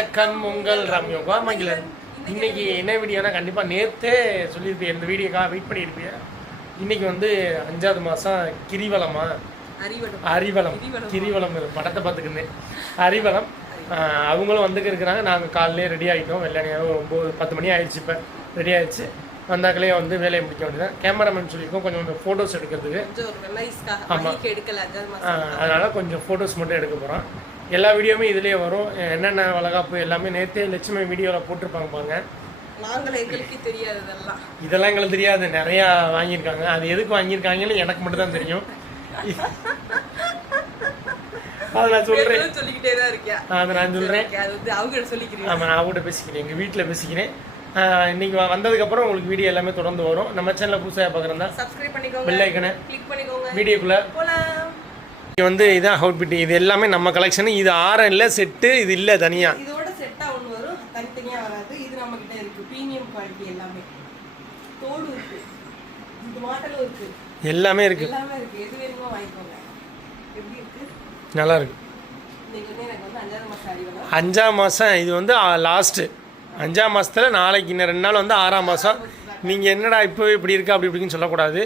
வணக்கம் உங்கள் ரம்யா கோமகிலன். இன்னைக்கு என்ன வீடியோனா கண்டிப்பாக நேற்றே சொல்லியிருப்பேன், இந்த வீடியோக்காக வெயிட் பண்ணியிருப்பேன். இன்னைக்கு வந்து 5வது மாதம் கிரிவலமா அரிவலம் கிரிவலம் படத்தை பார்த்துக்கிருந்தேன். அரிவலம் அவங்களும் வந்துட்டு இருக்கிறாங்க. நாங்கள் காலையிலே ரெடி ஆகிட்டோம். வெள்ளையாக 9-10 மணி ஆயிடுச்சு. இப்போ ரெடி ஆகிடுச்சு. வந்தாக்களே வந்து வேலையை முடிக்க வேண்டியதான். கேமராமேன் சொல்லியிருக்கோம் கொஞ்சம் ஃபோட்டோஸ் எடுக்கிறதுக்கு. ஆமாம், அதனால் கொஞ்சம் ஃபோட்டோஸ் மட்டும் எடுக்க போகிறோம். எல்லா வீடியோவுமே இதுலேயே வரும். என்னென்ன வளகாப்பு எல்லாமே நேற்றே லட்சுமி வீடியோவில் போட்டிருப்பாங்க பாருங்க. இதெல்லாம் எங்களுக்கு தெரியாது. நிறையா வாங்கியிருக்காங்க. அது எதுக்கு வாங்கியிருக்காங்கன்னு எனக்கு மட்டும் தான் தெரியும். அதை நான் சொல்கிறேன். அதை நான் சொல்கிறேன். ஆமாம், நான் அவங்ககிட்ட பேசிக்கிறேன், எங்கள் வீட்டில் பேசிக்கிறேன். இன்னைக்கு வந்ததுக்கப்புறம் உங்களுக்கு வீடியோ எல்லாமே தொடர்ந்து வரும். நம்ம சேனலில் புதுசாக பார்க்குறதா சப்ஸ்கிரைப் பண்ணிக்கோங்க, பெல் ஐக்கனை கிளிக் பண்ணிக்கோங்க. வீடியோக்குள்ளே வந்து இதான் அவுட்பிட். இது எல்லாமே நம்ம கலெக்ஷன். இது ஆரம் இல்லை, செட்டு. இது இல்லை தனியாக, இதோட செட்டா ஒன்று வரும், தனித்தனியாக வராது. இது நம்ம கிட்ட இருக்கு, ப்ரீமியம் குவாலிட்டி. எல்லாமே தோடு இருக்கு, இந்த மாடலும் இருக்கு, எல்லாமே இருக்கு. எல்லாமே இருக்கு. எது வேணுமோ வாங்கிக்கோங்க. எப்படி இருக்கு? நல்லா இருக்கு. இன்னைக்கு வந்து எனக்கு வந்து 5வது மாதம் அரிவலம். 5ஆம் மாதம் இது வந்து லாஸ்ட்டு 5ஆம் மாதத்தில். நாளைக்கு இன்னும் 2 நாள் வந்து 6ஆம் மாதம். நீங்கள் என்னடா இப்போவே இப்படி இருக்கா அப்படி இப்படின்னு சொல்லக்கூடாது,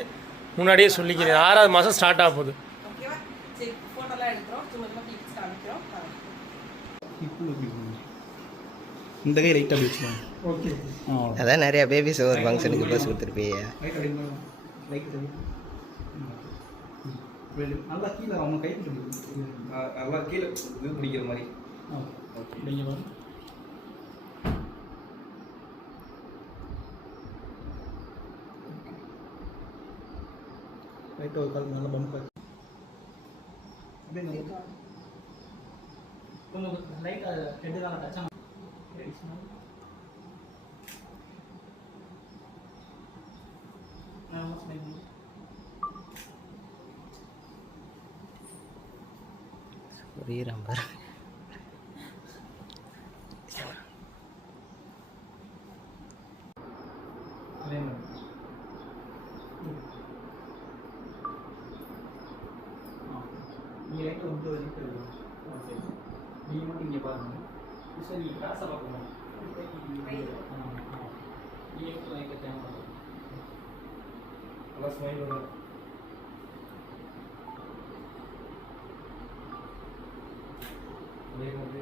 முன்னாடியே சொல்லிக்கிறேன். 6வது மாதம் ஸ்டார்ட் ஆக போகுது. இந்த கை லைட்டாக வச்சுக்கலாம். ஓகே, அதான் நிறைய பேபிஸ் ஒரு ஃபங்க்ஷனுக்கு பஸ் கொடுத்துருப்பீங்க. நல்லா கீழே அவங்க கை நல்லா கீழே இது பிடிக்கிற மாதிரி. ஓகே, நீங்கள் வரும். ரைட்டு ஒரு கால் நல்லா பம்ப் ஆச்சு. அப்படியே கொஞ்சம் லைட்டாக ஹெட்டு தான் டச் ஒரே நம்பர். நீங்கள் லைட்டு வந்து ஓகே, நீங்கள் மட்டும் இங்கே பாருங்கள். சரி, நீங்கள் கிளாஸை பார்க்கணும். நீங்கள் லைட்டை கேமரா நல்லா ஸ்மைல் வரும். அதே மாதிரி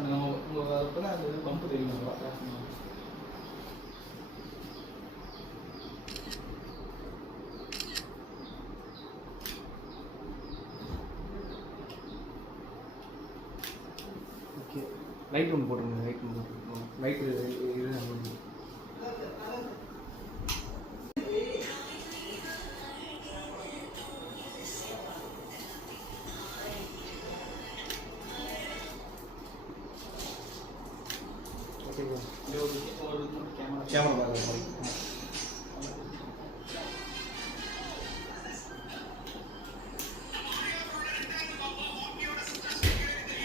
இன்னொன்று உங்கள் அது பம்பு தெரியும். ஓகே, லைட் ஒன்று போட்டுருங்க. லைட் ஒன்று போட்டுருக்கோம். லைட்டு இது கேமரா பார்க்குற மாதிரி.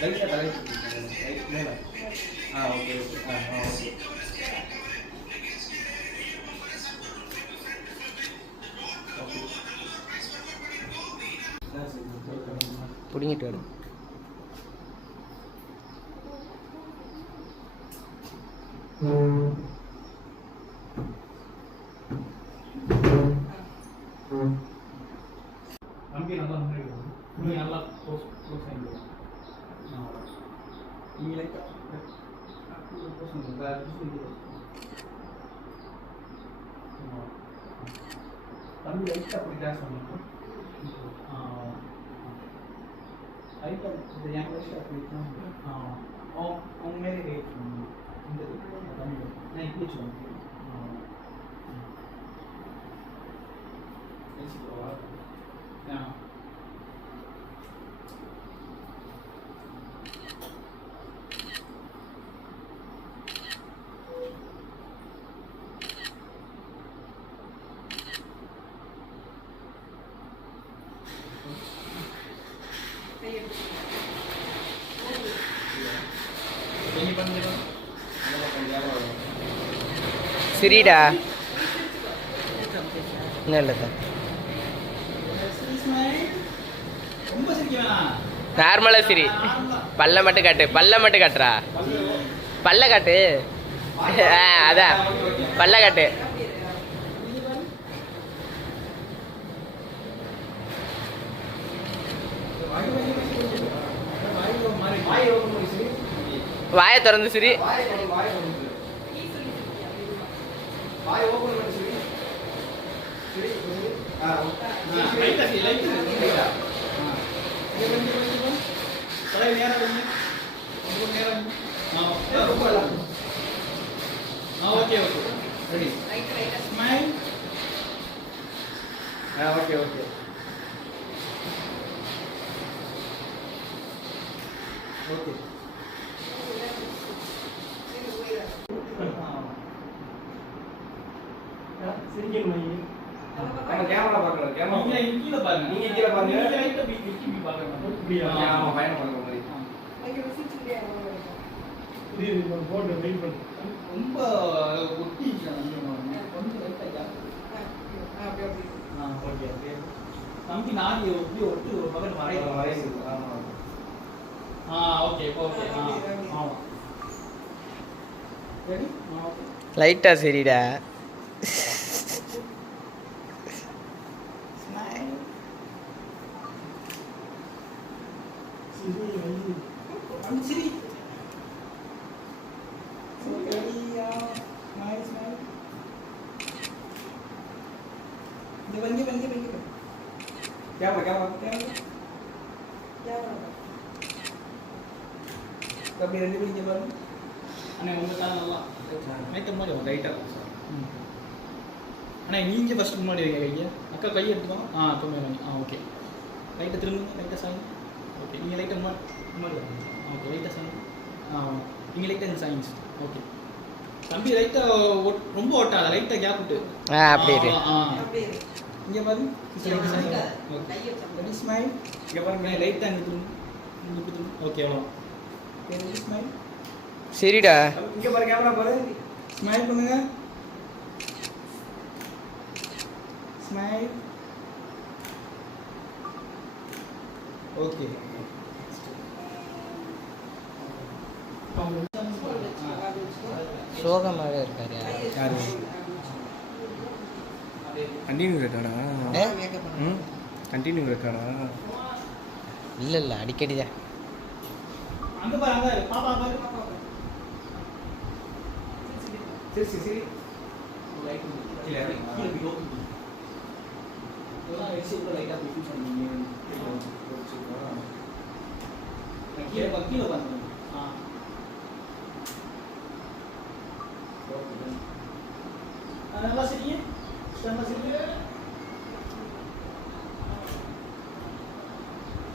லைட்டாக தலை லைட் மேலே. Okay okay. ஓகே, பிடிங்கிட்டு வரும். நம்பி நல்லா முன்னாடி நீங்கள் நல்லா க்ளோஸ் ஆகிடுவோம். நீங்கள் லைட்டாக தம்பி லைட்டாக அப்படி டேஸ் பண்ணிட்டு லைட்டாக என் வயசு அப்படி அவங்க மேலே வெயிட் பண்ணணும். இந்த தம்பி நான் இப்படி சொல்லுவேன். சரிடா. இன்னும் இல்லை சார். ரொம்ப சிரிக்க வேணாம். நார்மலா சரி. பல்ல மட்டும் காட்டு. பல்ல மட்டும் காட்டுறா. பல்ல காட்டு. அதான் பல்ல காட்டு. வாயை திறந்து சரி. Okay okay ready smile. Okay okay okay. Camera பாக்குறோம். கேமரா நீங்க கீழ பாருங்க. நீங்க கீழ பாருங்க. நீங்க லைட்டா பிடி பாருங்க. இப்படியா? ஆமா பயணம் பண்ற மாதிரி. போட்டு வெயிட் பண்ணு. ரொம்ப ஒட்டி கொஞ்சம் லைட்டா கேப். Okay okay. தம்பி நாடி ஒட்டி ஒட்டி ஒரு பக்கத்து வரையுது. ஆமா. Okay okay. ஆமா ரெடி. லைட்டா சரிடா. சரி. கேமரா கேமரா அப்படி ரெண்டு பேரும் இங்க பாருங்க. அண்ணா உங்க கால் நல்லா மேக்கப் மாதிரி லைட்டா. அண்ணா நீங்க ஃபர்ஸ்ட் முன்னாடி வைங்க கையை. அக்கா கை எடுத்துக்கோ. கம்மி பண்ணி. ஓகே. லைட்டை திரும்புங்க. லைட்டா சாய். ஓகே. நீங்க லைட்டா முன்னாடி வாங்க. ஓகே லைட்டா சாய். நீங்க லைட்டா இந்த சைன்ஸ். ஓகே. தம்பி லைட்டா ரொம்ப ஓட்டாத. லைட்டா கேப் விட்டு. அப்படியே இரு. இங்க பாருங்க. லைட்டா சாய். ஓகே. Ready smile. இங்க பாருங்க லைட்டா இங்க திரும்புங்க. இங்க திரும்புங்க. ஓகே அவ்வளோ. Ready smile. சரிடா. இங்க பாரு கேமரா பாரு. ஸ்மைல் பண்ணுங்க. ஸ்மைல். ஓகே. சோகமாகவே இருக்காரு. யாரு? கண்டினியூ ரெக்கார்டா? கண்டினியூ ரெக்கார்டா? இல்லை இல்லை அடிக்கடி தான். அங்க பாரு அங்க பாப்பா பாரு. சரி சரி சரி. லைட் இல்ல கீழ பிலோ. இதெல்லாம் வெச்சு கூட லைட்டா பிடிச்சு சொன்னீங்க. கீழ பாருங்க. நல்லா சரிங்க. நல்லா சரிங்க.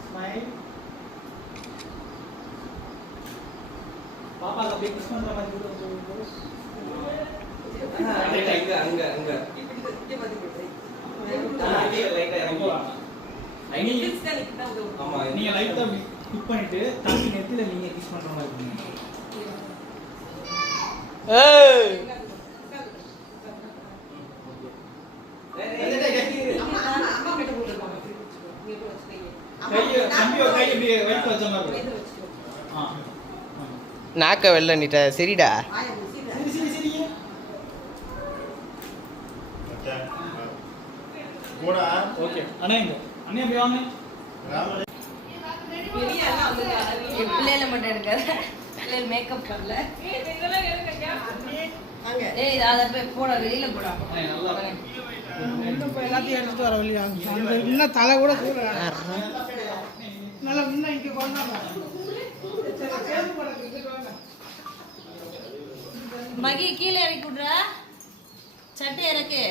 ஸ்மைல். பாப்பா அப்படியே கிஸ் பண்ற மாதிரி அங்க அங்க அங்க லைட்டா இறங்கி. ஆமா நீங்க லைட்டா கிக் பண்ணிட்டு தம்பி நெத்தில நீங்க கிஸ் பண்ற மாதிரி இருக்கீங்க. ஏய் கை அப்படியே வைட் வச்ச மாதிரி. நாக்க வெள்ள நீட்ட. சரிடா. சரி சரி சரிங்க. ஓகே அண்ணா இங்க அண்ணா அப்படியே வாங்க. பிள்ளைல மட்டும் எடுக்காத. பிள்ளைல மேக்கப் பண்ணல. ஏய் அத போய் போட வெளியில போடா. நல்லா எல்லாத்தையும் எடுத்துட்டு வர வெளியே இன்னும் தலை கூட கூட நல்லா இன்னும் இங்கே கொண்டாங்க. மகி கீழே இறக்கி விடுறா. சட்டை இறக்கு.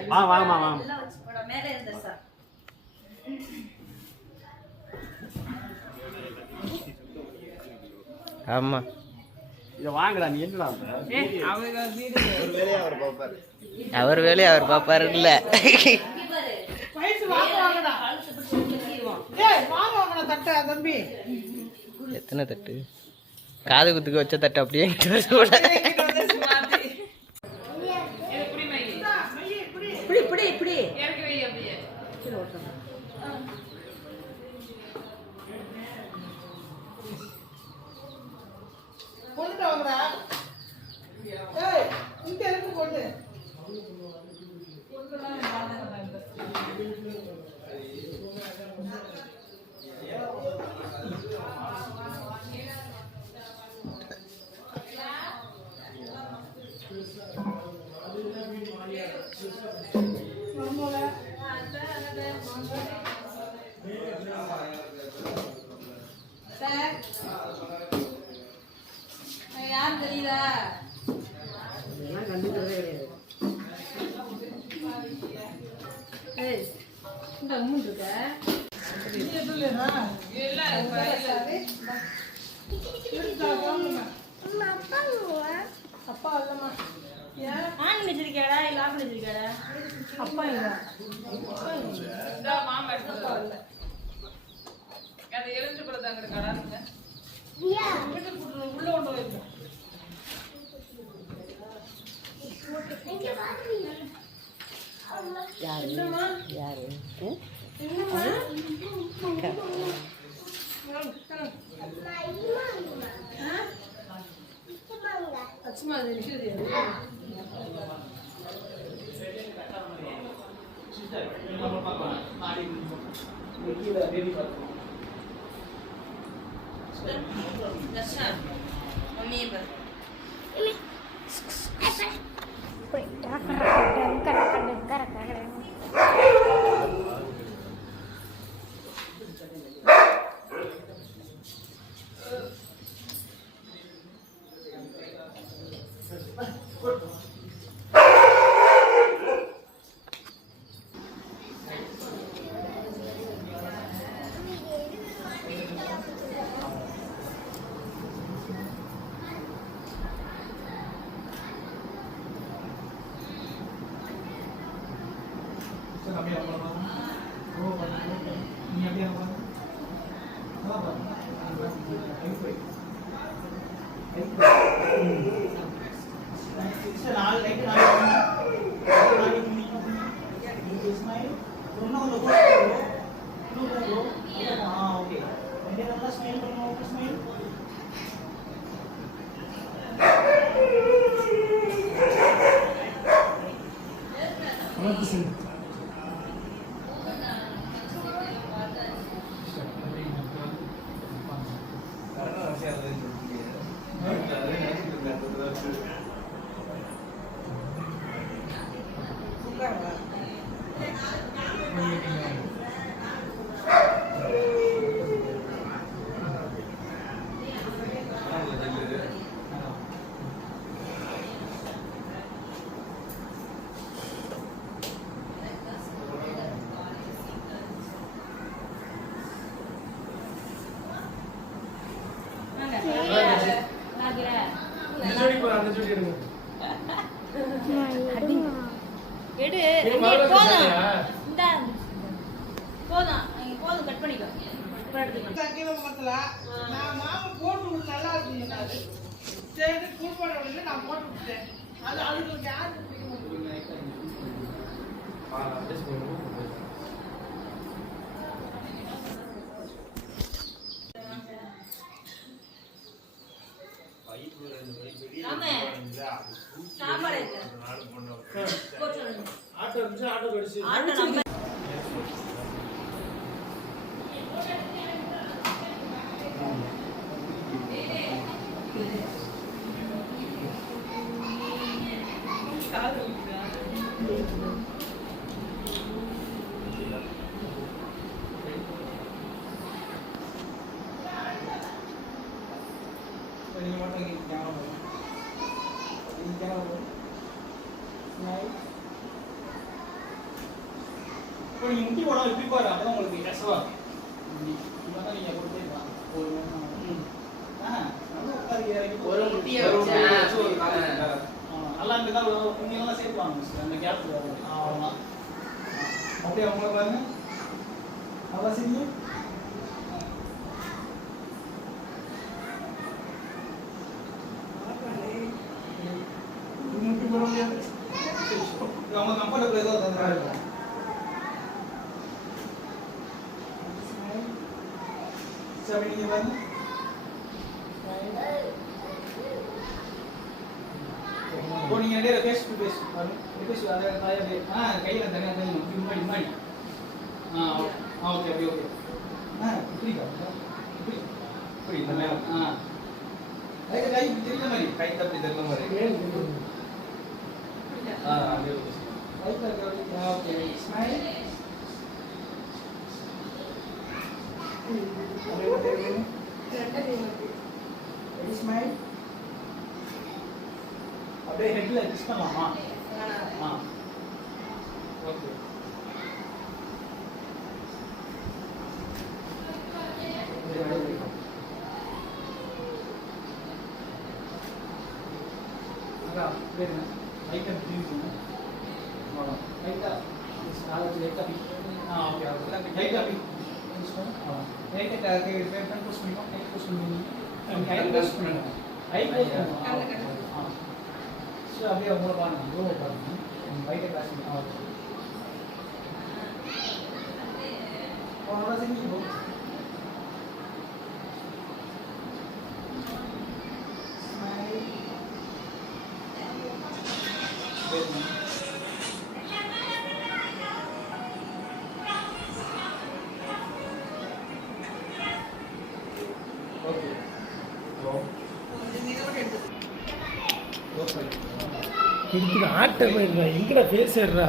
வாங்க மேலே இருந்த சார். ஆமா இதை வாங்கடா. நீ என்னடா அவங்க ஒரு வேலையா அவர் பார்ப்பாரு. அவர் வேலையை அவர் பார்ப்பாரு இல்ல. வயசு வாங்குவாங்கடா. ஏய் வாங்குவாங்கடா தட்டை தம்பி. எத்தனை தட்டு? காது குத்துக்கு வச்ச தட்டு அப்படியே இப்படி கொண்டுட்டு வாங்கடா. ஏய் இங்க இருக்கு கொண்டு. யாரும் தெரியுதா? கண்டுக்கிறதே கிடையாது. இந்த அம்மன் இருக்க அப்பா இல்லம்மா. ஆன் பண்ணி வச்சிருக்காடா இல்ல ஆஃப் பண்ணி வச்சிருக்காடா? அப்பா இல்ல. மாமா எடுத்து இல்ல. அது எரிஞ்சு போறதாங்க கடாங்க. உள்ள கொண்டு போய் யாரு யாரு அச்சுமா அது விஷயம் நான் மாமா போட்டு விட்டு நல்லா இருக்கு. சரி கூப்பாடு விடல நான் போட்டு விட்டேன். அது அதுக்கு யாருக்கு பிடிக்க மாட்டேங்குது. முட்டி போட இப்படி பாரு அப்பதான் உங்களுக்கு கஷ்டமா நீங்க கொடுத்துருக்கலாம் ஒரு முட்டியை நல்லா இருந்தா சேர்த்து வாங்க மிஸ் அந்த கேப் அவ்வளோதான் அப்படியே அவங்கள பாருங்க அவ்வளோ சரிங்க முட்டி போட முடியாது அவங்க கம்ஃபர்டபுள் ஏதோ தந்துடுறாங்க சரி நீங்கள் பாருங்க இப்போ நீங்கள் ரெண்டு பேஸ் டு பேஸ் பேஸ் அதை கையில் தனியாக தனியாக முன்னாடி முன்னாடி ஓகே அப்படி ஓகே புரியுதா இப்படி இப்படி இந்த மேலே கை தெரிந்த மாதிரி கை தப்பி தெரிந்த மாதிரி ஓகே ஸ்மைல் ஸ்மைல் அப்படியே ஹெட்ல கிஸ் பண்ணலாமா ஓகே லைட்டா பிடிக்கும் லைட்டா லைட்டா ஓகே லைட்டா லைட்டா பேப்பர் போஸ்ட் பண்ணிக்கோ லைட் போஸ்ட் பண்ணுங்க கை போஸ்ட் பண்ணுங்க கை போஸ்ட் பண்ணுங்க ஸோ அப்படியே உங்களை பாருங்க ரூமை பாருங்க லைட்டை கிளாஸ் அவ்வளோதான் செஞ்சு இதுக்கு ஆட்ட போயிடுறா எங்கடா பேசிடுறா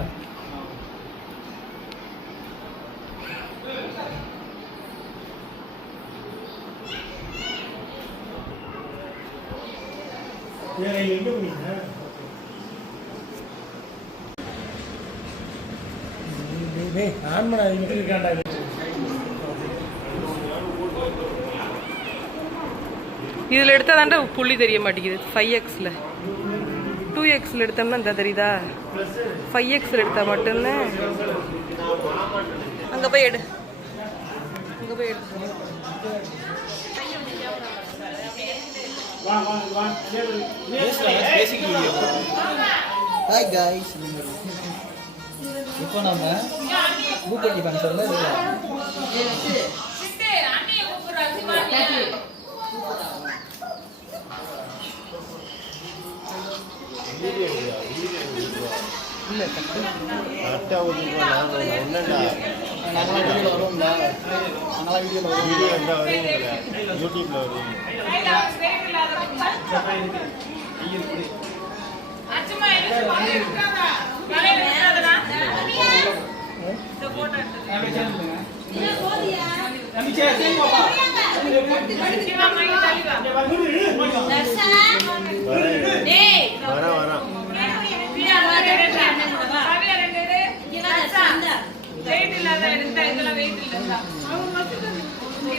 எங்க போனீங்க ஆன்மனா இங்க இருக்காண்டா இதில் எடுத்தால் தாண்டா புள்ளி தெரிய மாட்டேங்குது 5Xல 2Xல எடுத்தோம்னா இந்த தெரியுதா 5Xல எடுத்தால் மட்டும்தான் அங்கே போய் எடு அங்கே போய் எடு ஹாய் காய்ஸ் இப்போ நம்ம பூக்கட்டி ஃபங்க்ஷனில் இல்லை கரெக்டாக ஒன்றுண்டா நாங்களாம் வீடியோவில் வருவோம்டா நாங்களாம் வீடியோவில் வருவோம் வீடியோ இருந்தால் வருவீங்களா யூடியூப்பில் வருவீங்க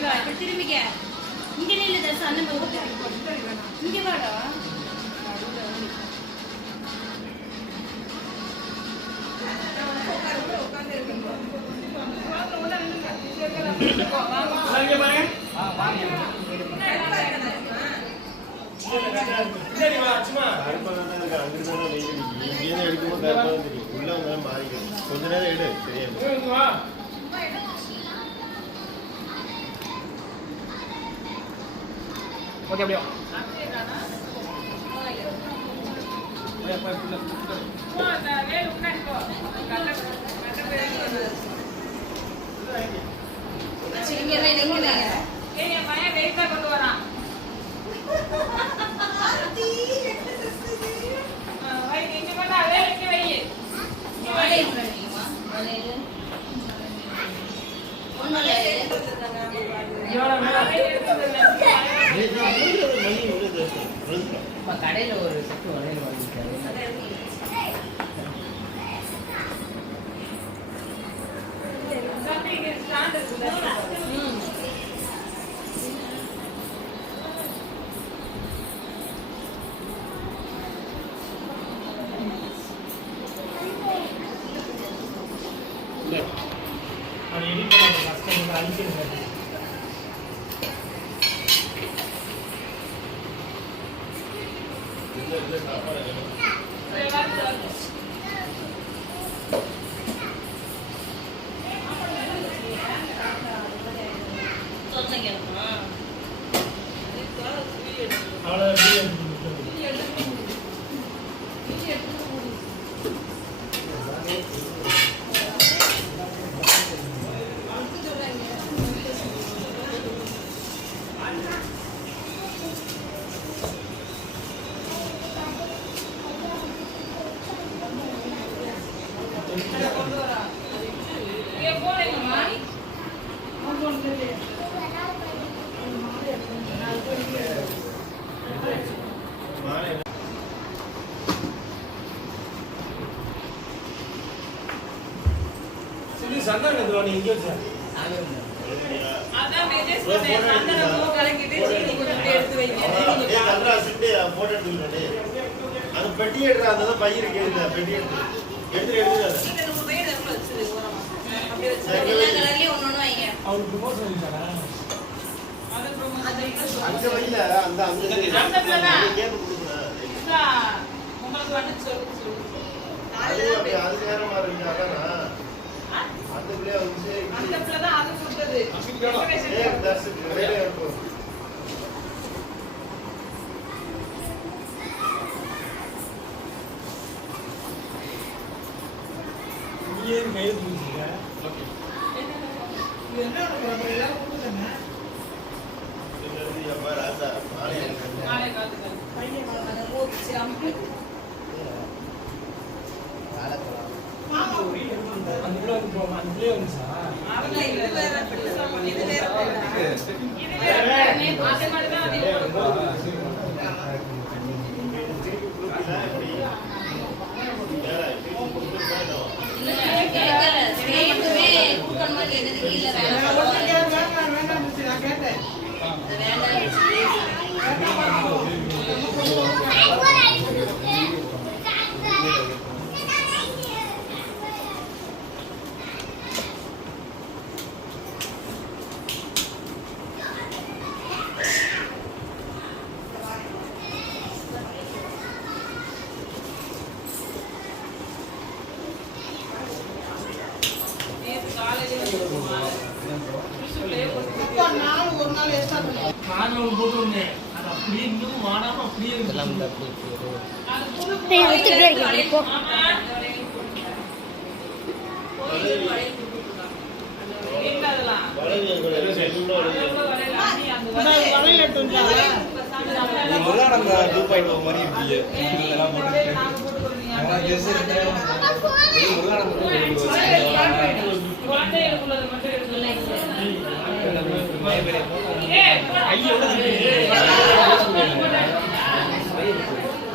வரேன் திரும்பிக்க இங்க நில்லு தர்சா அண்ணன் இங்க வாடா இங்கேயே எடுக்கும்போது கரெக்டாக தெரியும் உள்ள வந்தாலும் மாறிக்கணும் கொஞ்ச நேரம் எடு சரியா ஓகே அப்படியே கடையில் ஒரு செட்டு வளையல் வாங்கியிருக்காரு சந்தனம் எதுவா நீ இங்கே வச்சா அதான் மெசேஜ் பண்ணேன் சந்தனமோ கலக்கிட்டு சீனி கொஞ்சம் எடுத்து வைங்க ஏய் கல்ரா சிட்டு போட்டோ எடுத்துக்கிட்டே அந்த பெட்டி எடுறா அந்த பையில கேக்குது பெட்டி எடுத்து இந்த நம்ம பையில எவ்வளவு வச்சது ஓரமா அப்படியே வச்சு எல்லா கலர்லயும் ஒண்ணு வைங்க அவருக்கு ப்ரமோஷன் பண்ணிட்டாரா அது ப்ரோமோஷன் அந்த அங்க வையில அந்த கேக்கு கொடுங்க உங்களுக்கு வந்து சொல்லு அது வேற மாதிரி இருக்கானா அந்த பிள்ளைய வந்து அந்த பிள்ளை தான் அது கொடுத்தது ஏய் தட்ஸ் வேற இருக்கும் நீயே கையில தூக்கிங்க இது என்ன பண்ணுறது எல்லாம் கொடுத்துட்டேங்க இது அப்பா ராசா நாளை காத்துங்க பையன் அத போச்சு அம்மா மாமா அந்த பிள்ளை வந்து போமா அந்த பிள்ளை வந்துச்சா அவங்க இது வேற பிள்ளை இது வேற நீ பாத்து மட்டும் தான் அது நான் கேட்டேன் நானும் ஒரு நாள் எக்ஸ்ட்ரா பண்ணேன் நானும் ஒன்று போட்டு வந்தேன் அது அப்படியே இன்னும் வாடாம அப்படியே இருக்கு வளையல் எடுத்து வந்துட்டாங்க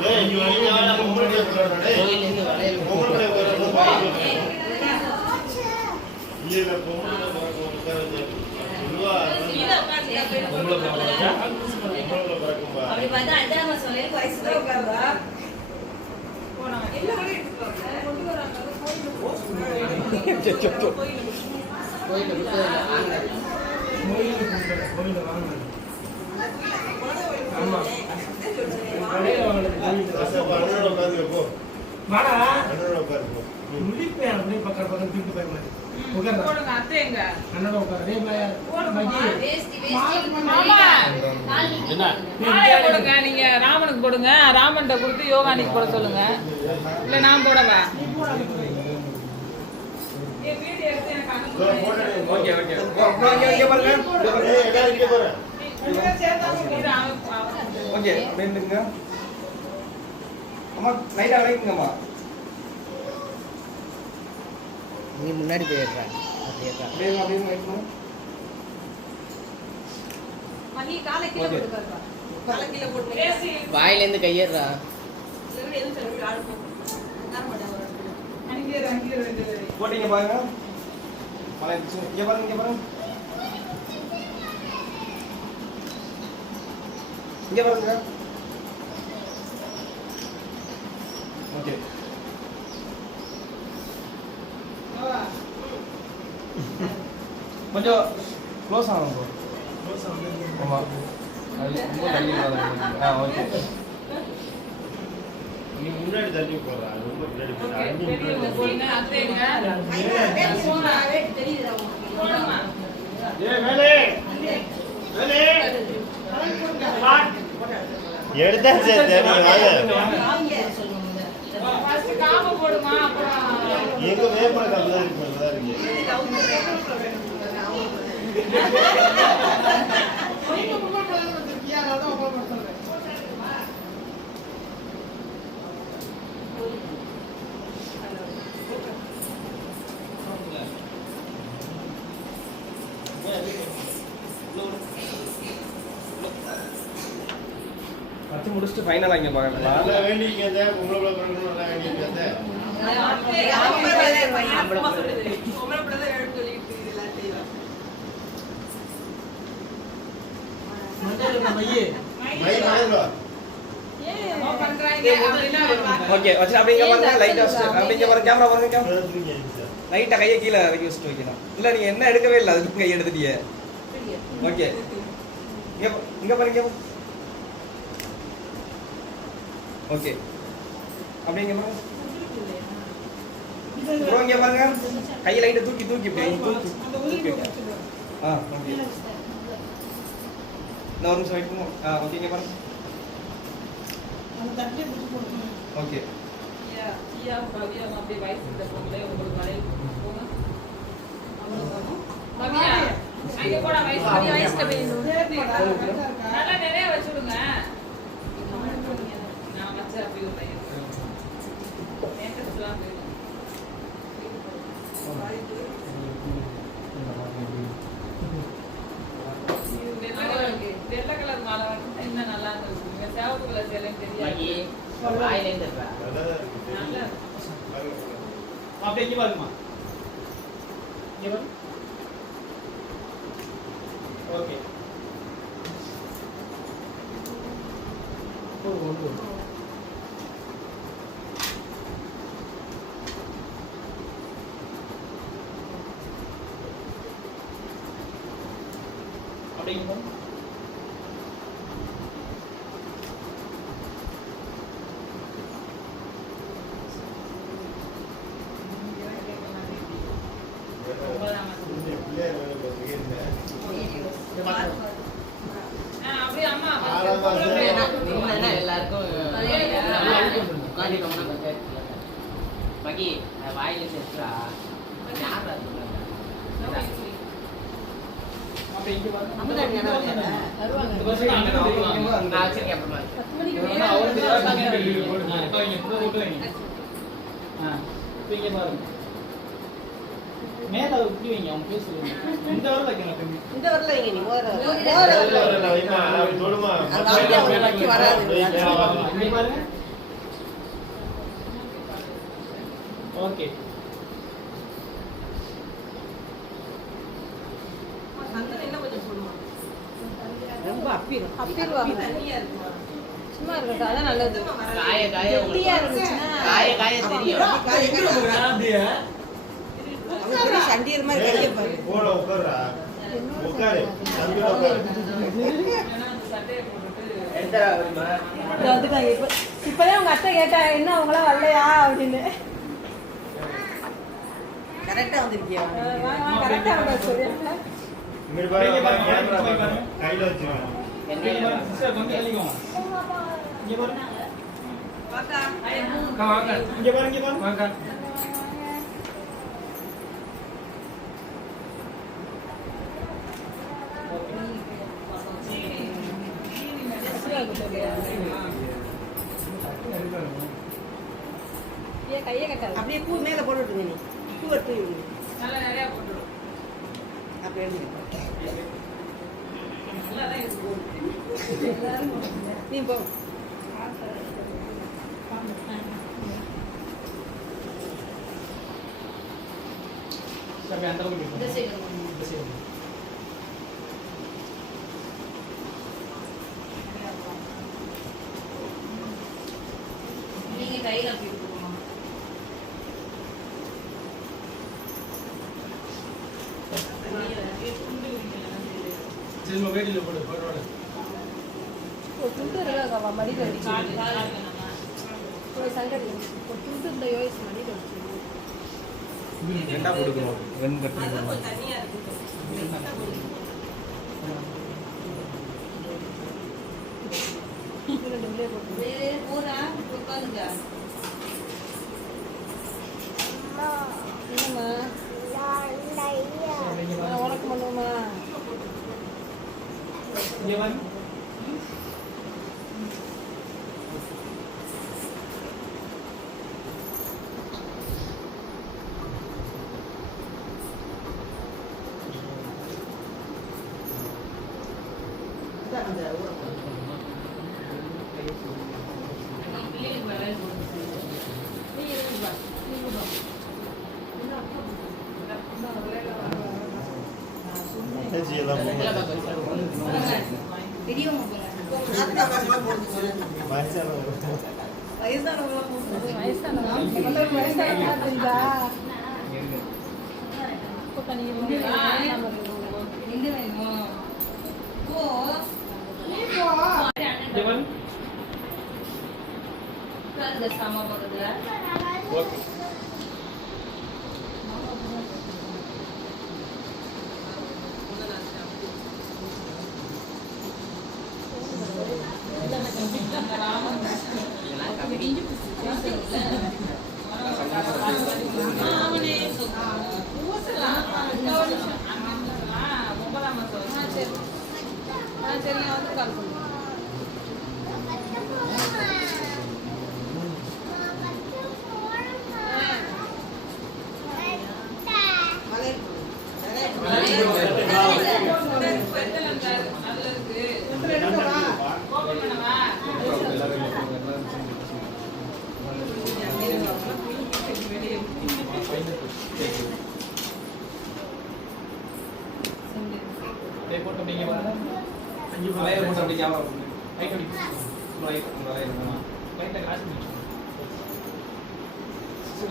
ஏய் நீ வலியா பொம்பளை போறடா டேய் பொம்பளை போறடா இல்ல பொம்பளை போறடா இதுவா பொம்பளை போறடா அப்படி பார்த்தா அஞ்சாம சொல்லி வயசு தான் உட்கார்ந்தா கோயில வாங்க ஆமா கடையில வாங்கினது அண்ணனோட உட்காந்து போ வாடா அண்ணனோட உட்காரு போ முடிப்பேன் அப்படியே பக்கம் தூக்கிட்டு போய் மாதிரி உட்கார்ந்தா போடுங்க அத்தை எங்க அண்ணனோட உட்காரு டேய் பாயா வேஸ்டி வேஸ்டி மாமா என்ன மாலையை போடுங்க நீங்க ராமனுக்கு போடுங்க ராமன்ட்ட கொடுத்து யோகானிக்கு போட சொல்லுங்க இல்ல நான் போடவா ஏ வீடியோ எடுத்து எனக்கு அனுப்புங்க ஓகே ஓகே இங்க பாருங்க ஏய் எல்லாரும் இங்க பாரு ஓகே அப்படிங்க அம்மா லைட்டா வைக்குங்கம்மா நீ முன்னாடி போயிடுறா அப்படியே அப்படியே வைக்கணும் மணி காலை கீழ போட்டு பாருப்பா காலை கீழ போட்டு பேசி வாயிலேருந்து கையேறா இல்ல எதுவும் சொல்ல ஆளு போ நான் மாட்டேன் அங்கே ரெண்டு போட்டீங்க பாருங்க மலை இங்க பாருங்க இங்க பாருங்க ஓகே கொஞ்சம் க்ளோஸ் ஆகும் ரோசா வந்து ஆமாம் அது ரொம்ப தள்ளி ஆ ஓகே நீ முன்னாடி தள்ளி போடுறா ரொம்ப பின்னாடி போடுறா எடுத்தா சரி எங்க வேப்பன கல்ல இருக்கு பத்து முடிச்சுட்டு ஃபைனலாக இங்கே பார்க்கலாம் நல்லா வேண்டிக்கங்க பொம்பளை பிள்ளை நல்லா வேண்டிக்கங்க மை மனதுல ஓகே வச்சு அப்படிங்க பாருங்க லைட்டாக வச்சுட்டு அப்படிங்க பாருங்க கேமரா பாருங்க கேமரா லைட்டாக கையை கீழே இறக்கி வச்சுட்டு வைக்கணும் இல்லை நீங்கள் என்ன எடுக்கவே இல்லை அதுக்கு கையை எடுத்துட்டியே ஓகே இங்கே பாருங்க ஓகே அப்படிங்க பாருங்க அப்புறம் இங்கே பாருங்க கையை லைட்டை தூக்கி இப்படி தூக்கி ஆ ஓகே இந்த ஒரு நிமிஷம் வெயிட் பண்ணுவோம் ஆ ஓகே இங்கே பாருங்க ஓகே வெள்ளை கலர் மாலை வந்து இன்னும் நல்லா இருந்துச்சு சேவப்பு கலர் சேலைன்னு தெரியாது அப்படியே இங்கே பாருங்கம்மா இங்கே பாருங்க ஓகே அப்படிங்க பாருங்க அப்படியே அம்மா எல்லாருக்கும் மகி வாயில செத்துறா அப்படியே இங்கே பாருங்க நான் வச்சிருக்கேன் அப்புறமா இங்கே பாருங்க மேல இப்படி வைங்க அவங்க பேர் சொல்லுங்க இந்த வரல வைக்கணும் இந்த வரல வைங்க நீ தொடுமா இங்கே பாருங்க ஓகே ரொம்ப அப்பிடுவா சும்மா இருக்கட்டும் அதான் நல்லது காய காய கெட்டியா இருந்துச்சுன்னா காய தெரியும் சண்டீர் மாதிரி கையை பாரு போட உட்கார்றா உட்காரு தம்பியோட உட்காரு சட்டையை போட்டுட்டு எந்தரா வருமா வந்துட்டாங்க இப்பதான் உங்க அத்தை கேட்டாங்க என்ன அவங்களாம் வரலையா அப்படின்னு கரெக்டா வந்திருக்கியா கரெக்டா வந்தா சொல்லியா இங்க பாருங்க கேமரா கையில வச்சிருவாங்க இங்கே பாருங்க சிஸ்டர் கொஞ்சம் தள்ளிக்கோங்க இங்கே பாருங்க வாங்க இங்கே பாருங்க வாங்க கையை கட்டாது அப்படியே பூ மேல போட்டுருங்க நீ பூ எடுத்து நல்லா நிறைய போட்டுடும் அப்படியே நல்லா தான் இருக்கு நீ போ சரி அந்த அளவுக்கு இந்த சைடு இந்த சைடு நீங்க கையில அப்படி போடுமா சரி நம்ம வேடியில் போடு ஒரு துண்டு இருக்காங்க மடியில் அடிச்சு ஒரு சங்கடி ஒரு துண்டு இந்த யோசிச்சு மடியில் அடிச்சு ரெண்டா கொடுக்கணும் ரெண்டு கட்டி என்னம்மா உனக்கு பண்ணுவோமா சரி நான் வந்து கால் பண்ணுறேன்.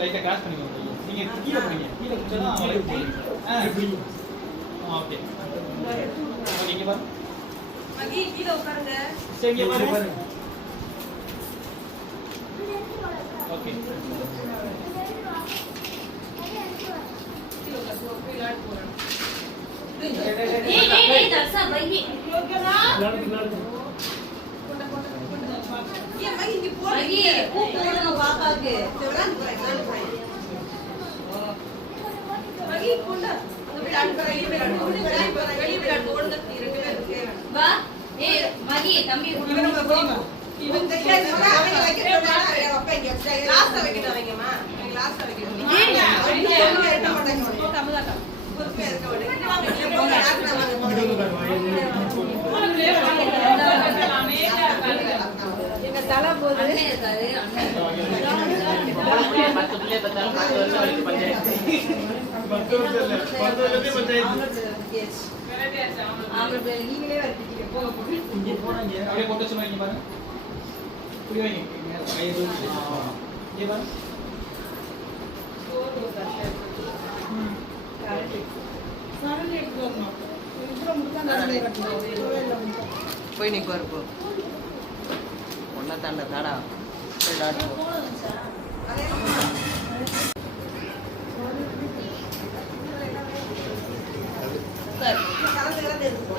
லைட்டா கிராஸ் பண்ணிக்கோங்க. நீங்க கீழே போறீங்க. கீழே குச்சா இப்படி. ஓகே. நீங்க பாருங்க. மகி கீழே உட்காருங்க. சரி இங்க பாருங்க. ஓகே. கீழே உட்காரு. விளையாட போறேன். ஏய் தர்சா பையி ஓகேனா? ஏன் மகி இங்க போறீங்க? பூ போடணும் பாப்பாக்கு. மகி கொண்ட விளையாட போறேன். வெளிய விளையாட ஓடுங்க. நீ ரெண்டு பேரும் இருக்கு. வா ஏய் மகி தம்பி இவன் போடிமா. இவன் கையில அவங்க வைக்கிறதா அப்பா இங்க லாஸ்ட் வைக்கிட்டு வரீங்கம்மா. லாஸ்ட் வைக்கிட்டு. ஏய் அவங்க என்ன பண்றாங்க? தமிழாக்கா. பொறுமையா இருக்க எங்க தலை போகுது இருக்காரு அண்ணன் அவங்களுக்கு நீங்களே வரீங்க போக போறீங்க. அப்படியே போட்டு சொல்லுங்க பாருங்க. புடி வைங்க. கையை தூக்கி. இங்க பாருங்க. போய் நிற்க இருப்போ ஒன்றா தாண்டா தாடா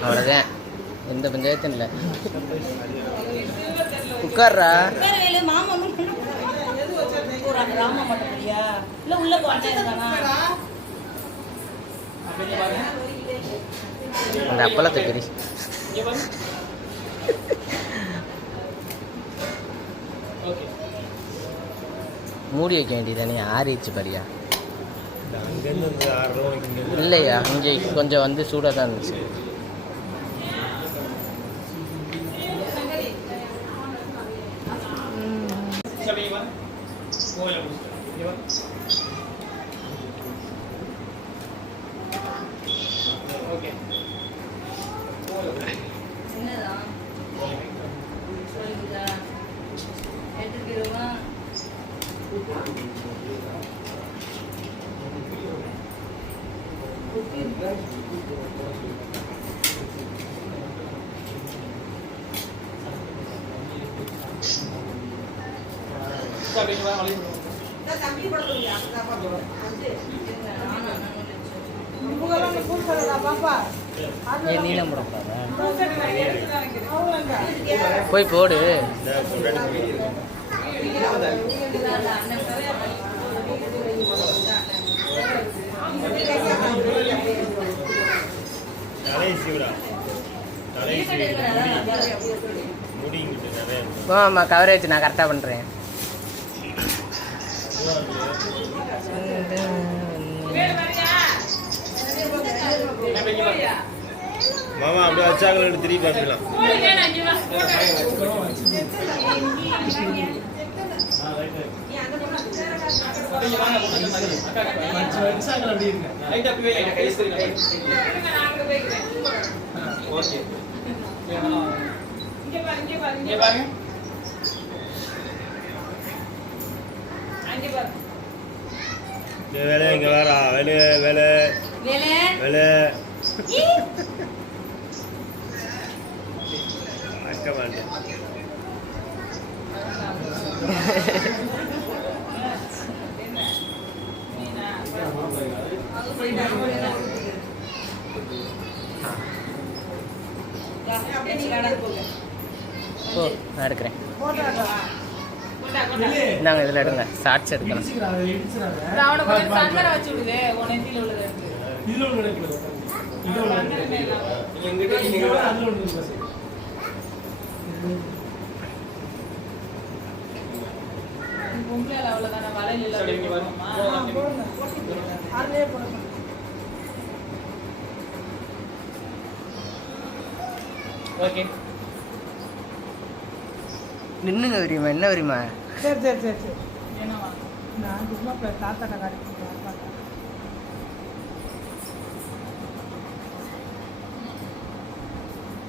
அவ்வளோதான் எந்த பஞ்சாயத்தும் இல்லை உட்கார்றா மாமா ராமா மட்டும் இல்ல உள்ள போட்டா அந்த அப்பளத்தை கறி மூடி வைக்க வேண்டியதானே ஆறிச்சு பாரியா இல்லையா இங்கே கொஞ்சம் வந்து சூடாக தான் இருந்துச்சு அப்படியே இங்க வாங்க, வளைவு. தம்பி படுத்துங்க அதான் பாப்போம் வந்து உங்களெல்லாம் இந்த பூ கலரா பாப்பா நீளம் போடக்கூடாதா அவங்கள போய் போடு தலை சீவிடா தலை சீவி முடிங்கிட்டு நிறைய இருக்கு. ஆமாம் கவரேஜ் நான் கரெக்டாக பண்ணுறேன் மாமா அப்படியே வச்சாங்களே திரும்பி பார்த்துக்கலாம். அப்படியே வாங்க, கொஞ்சம் மாதிரி. அக்கா, அப்படி இருக்கு லைட்டா அப்படியே வைங்க, கை சரி, லைட். ஓகே. இங்க பாருங்க. வேலை இங்க வேறா வேலை வேலை வேலை அக்க மாட்டேன். ஓ நான் எடுக்கிறேன் இந்தாங்க இதில் எடுங்க ஷார்ட்ஸ் எடுக்கிறேன் இதுல ஒன்று எடுக்கல. இதுல ஒன்று எடுக்கல. நீங்க எங்கிட்ட நீங்க அதுல ஒன்று இருக்கு பாஸ். சரி, இங்க பாருங்க. அதுலயே போடுங்க ஓகே. நின்னுங்க தெரியுமா என்ன தெரியுமா சரி சரி சரி சரி நான் சும்மா தாத்தாட்ட காட்டி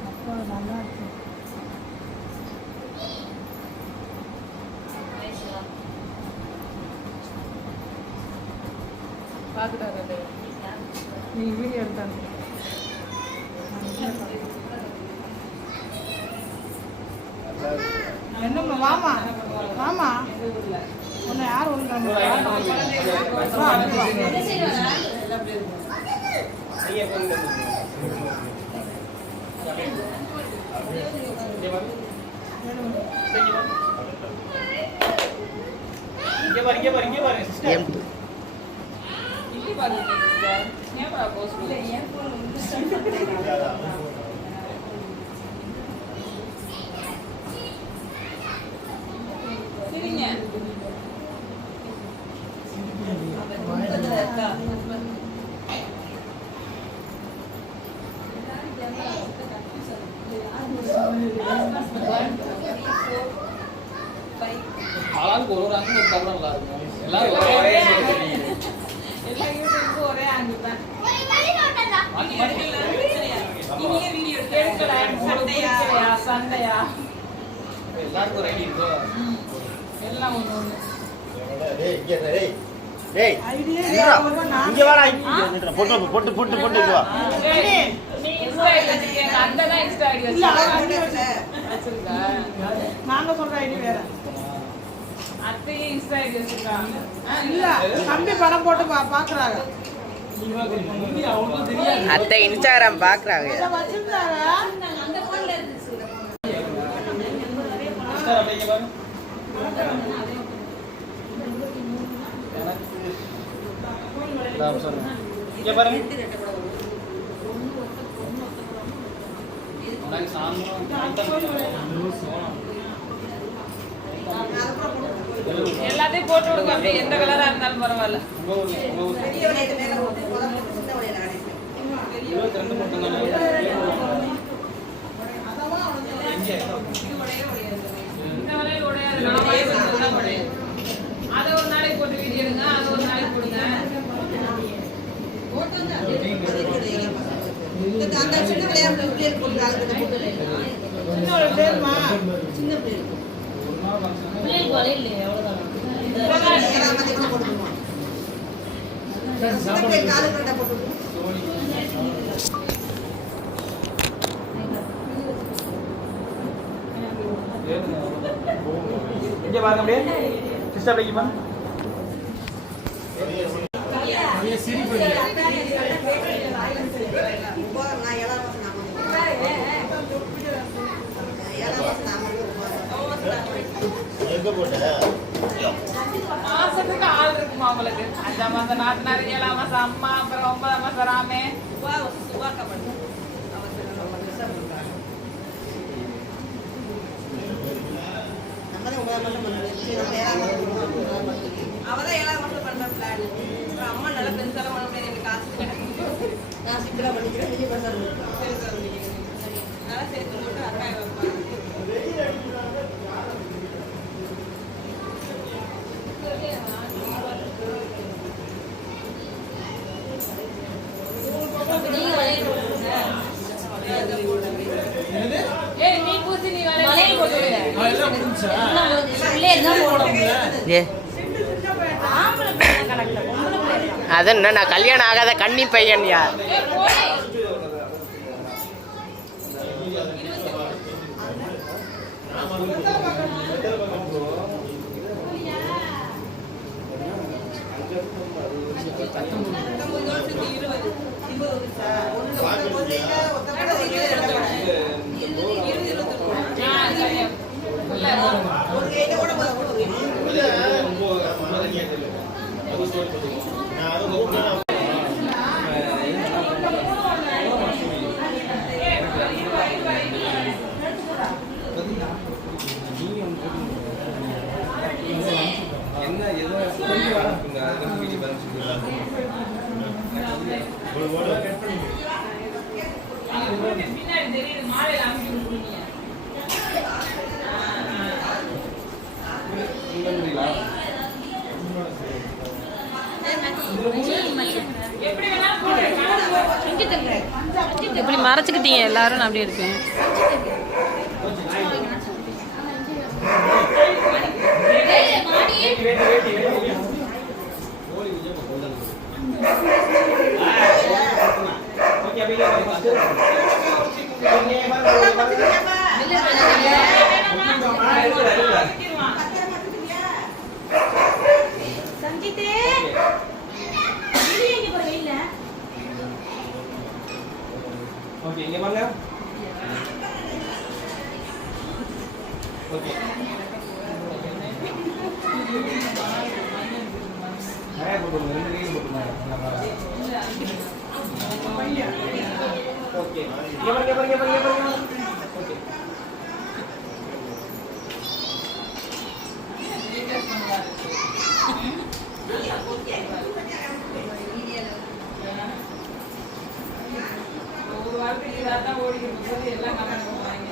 அப்பா நல்லா இருக்கு நீங்க வீடியோ எடுத்தாங்க என்னம்மா வாமா வாமா உன்னை யார் ஒன்று ஐயா போங்க. இங்க பாருங்க, இங்க பாருங்க, இங்க பாருங்க சிஸ்டர். M2 ஆளாளுக்கு ஒரு ஆங்கிள் ஒரு கவரம் நல்லா இருக்கும். எல்லாரும் ஒரே எல்லாருக்கும் ஒரு ஐடி இருக்கோ டேய் இங்க இரு, டேய் டேய் ஐடியா இங்க வாடா இங்க போட்டு போட்டு போட்டு போட்டு இங்க வா. நாங்க சொல்ற ஐடி வேற இல்ல தம்பி படம் போட்டு பாக்குறாங்க அத்தை இன்ஸ்டாகிராம் பார்க்குறாங்க வச்சிருந்தாங்க சிஸ்டர் அப்படியே இங்க பாருங்க. இங்க பாருங்க. உனக்கு சாமம் எல்லாத்தையும் போட்டு விடுங்க அப்படியே எந்த கலரா இருந்தாலும் பரவாயில்ல. பெரிய வளையல் மேல போட்டு போட்டு சின்ன வளையல் அடைப்பேன். 22 மட்டும் தானே. இந்த வளையல் உடையாது, நான் வளையல் வச்சுதான் உடையாது. அதை ஒரு நாளைக்கு போட்டு வீடியோ எடுங்க, அதை ஒரு நாளைக்கு போடுங்க. அந்த சின்ன விளையாட்டு பிள்ளைகள் போட்டு சின்ன ஒரு பேருமா சின்ன பிள்ளைகள் பிள்ளைகளுக்கு வளையல் இல்லையே அவ்வளோதான் காலு போட்டு இங்க பாருங்க அப்படியே சிஸ்டர் அப்படிங்கப்பா. எங்க போட்ட மாசத்துக்கு ஆள் இருக்குமா உங்களுக்கு? 5ஆம் மாசம் நாத்தனார், 7ஆம் மாசம் அம்மா, அப்புறம் 9ஆம் மாசம் ராமே. அவதான் 7ஆம் மாசம் பண்ற பிளான். அம்மா நல்ல பெருசாலாம் பண்ண முடியாது, எனக்கு காசு கிடைக்கும். நான் சிம்பிளா பண்ணிக்கிறேன், நீங்க பெருசா பண்ணிக்கிறேன். நல்லா சேர்த்து போட்டு அக்காய் வைப்பாங்க. அது என்ன, நான் கல்யாணம் ஆகாத கன்னி பையன்யா. இப்படி மறைச்சுக்கிட்டீங்க எல்லாரும், நான் அப்படியே இருக்கேன். ஓகே, இங்க பாருங்க. ஓகே. நிறைய போட்டுருங்க, 2 கையும் போட்டுருங்க. ஓகே. இங்க பாருங்க. ஓகே. ஒரு வாரத்துக்கு இதான் ஓடிக்கிட்டு போது எல்லாம் கமெண்ட் பண்ணுவாங்க.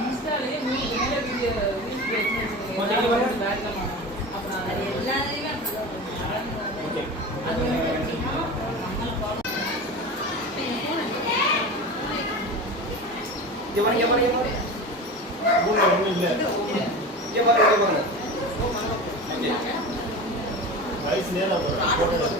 இன்ஸ்டாலே 3 மேல வீடியோ வயசு நேரம் போறேன்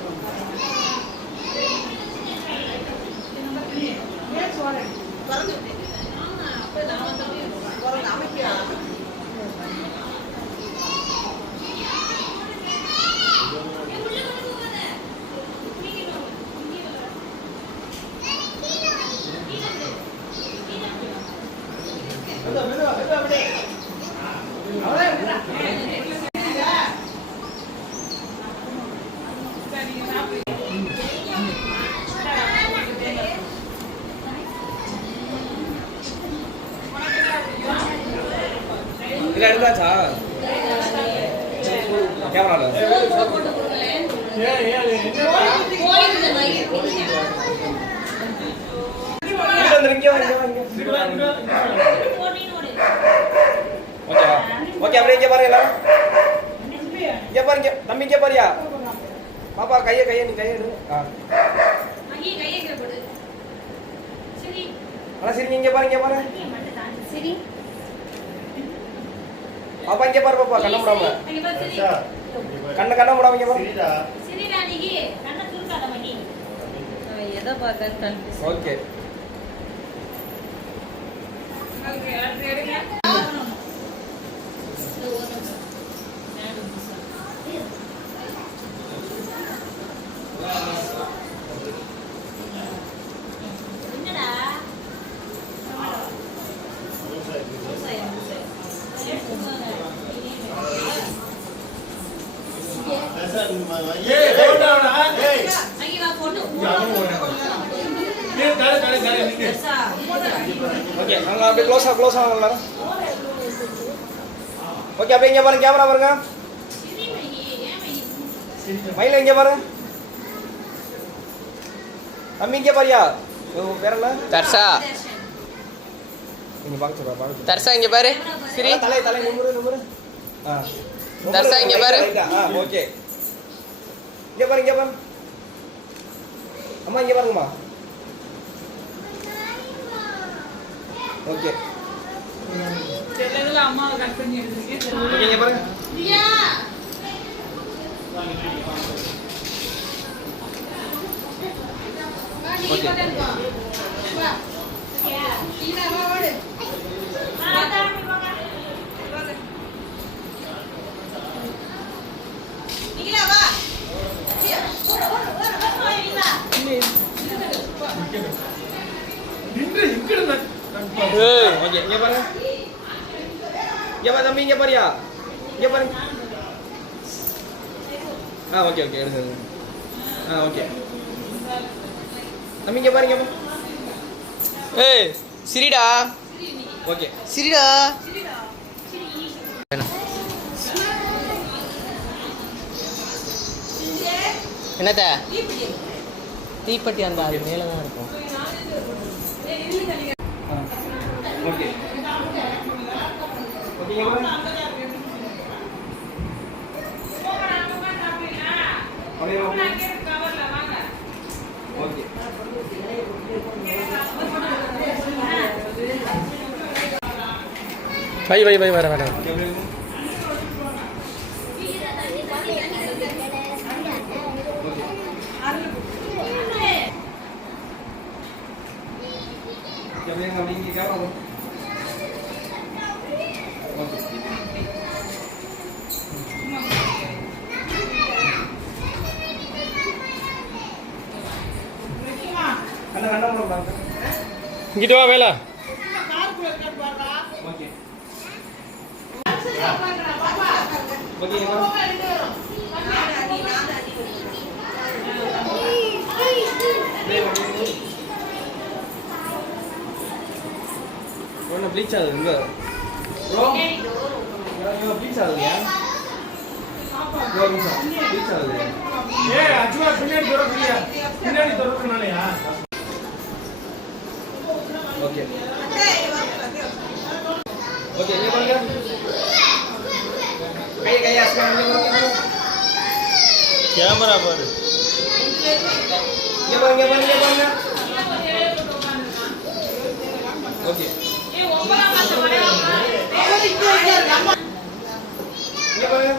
இல்ல எடுத்தாச்சா கேமரால ஓகே அப்படியே இங்கே பாருங்க எல்லாரும் இங்கே பாருங்க தம்பி இங்கே பாரியா பாப்பா கையை நீ கையை எடு ஆனா சரி இங்கே பாருங்க பாப்பா இங்கே பாரு பாப்பா கண்ண மூடாம கண்ண மூடாம இங்கே பாரு ஓகே ஓகே நாங்கள் அப்படியே க்ளோஸ் ஆகும் எல்லாரும். ஓகே அப்படியே இங்கே பாருங்க, கேமரா பாருங்க. மயில இங்கே பாருங்க. தம்பி இங்கே பாரியா? வேற என்ன? தர்ஷா நீங்க பார்க்க சொல்றா, பார்க்க. தர்ஷா இங்க பாரு. சிரி தலை நுமுறு. ஆ. தர்ஷா இங்க பாரு. ஆ ஓகே. இங்கே பாருங்க. அம்மா இங்கே பாருங்கம்மா. ஓகே. அம்மா கட் பண்ணி எடுத்துருக்கேன். ஓகே இங்கே பாருங்க. ஓகே இங்கே பாருங்க. இங்கே பாரு தம்பி, இங்கே பாரியா? இங்கே பாருங்க. ஆ ஓகே எடுங்க. ஆ ஓகே தம்பி இங்கே பாருங்க. ஏய் சிரிடா. ஓகே சிரிடா. என்னத்த தீப்பெட்டி அந்த அது மேலே தான் இருக்கும். ஓகே இங்கே பாருங்க. ஓகே வை வர அப்படிங்க கேமரா. இங்கிட்டு வா வேலை. ஓகே ஒன்றும் ப்ளீச் ஆகுது இங்கே ப்ளீச் ஆகுதுயா? ப்ளீச் ஆகுது. ஆக்சுவலாக பின்னாடி தொடர்றதுனாலயா? ஓகே இங்கே பாருங்க. கையை கேமரா பாரு. இங்கே பாருங்க. ஓகே இங்கே பாருங்க.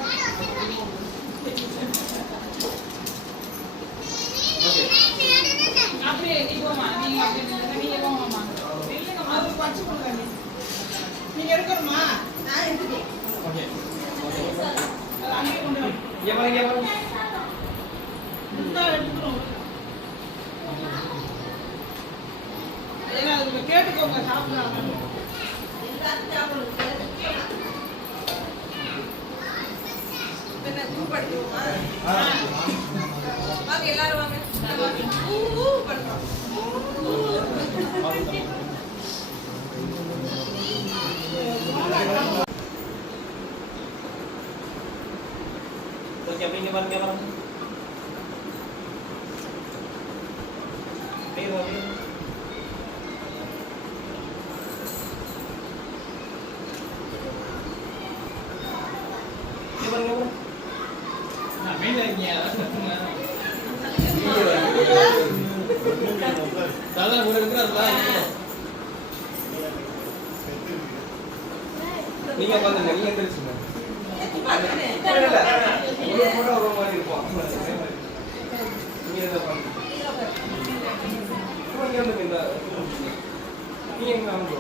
ஓகே அப்படியே நீ போமா, நீங்க போமாமா. அது பச்சை கொடுங்க. நீங்க எடுக்கணுமா? நான் எடுத்துட்டேன். ஓகே அது அங்கே கொண்டு வா. இங்கே பாருங்க. இந்த எடுத்துக்கணும். ஏன்னா அதுக்கு கேட்டுக்கோங்க சாப்பிடுறாங்க. எல்லாரும் வாங்க. ஓகே அப்படிங்க பாருங்க கேமரா. நீங்க பாருங்க, நீங்க எந்திரிச்சுங்க. ஒரு போட்டோ ஒரு மாதிரி இருக்கும். நீங்க இத பாருங்க. நீங்க வந்து இந்த நீங்க எங்க வந்து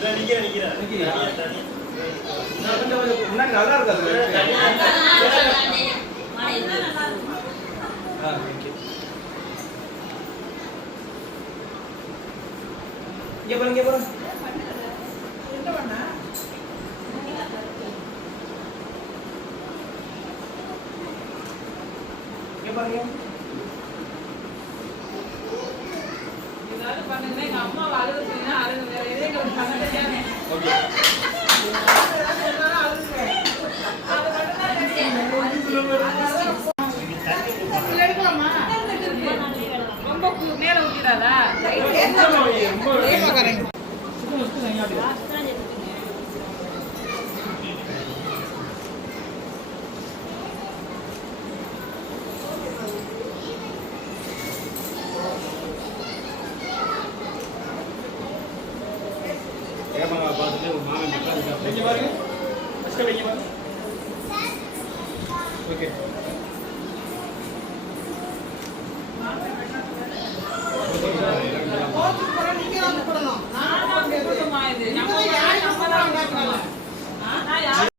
இல்ல நிக்கிறேன் நிக்கிறீங்களா? தனியா. நான் கொஞ்சம் முன்னாடி நல்லா இருக்காது. ஆ ஓகே. இங்க பாருங்க இங்க பாருங்க. இங்க பாருங்க. ஓகே. இங்க பாருங்க. ஃபர்ஸ்ட் வைங்க பாருங்க. ஓகே.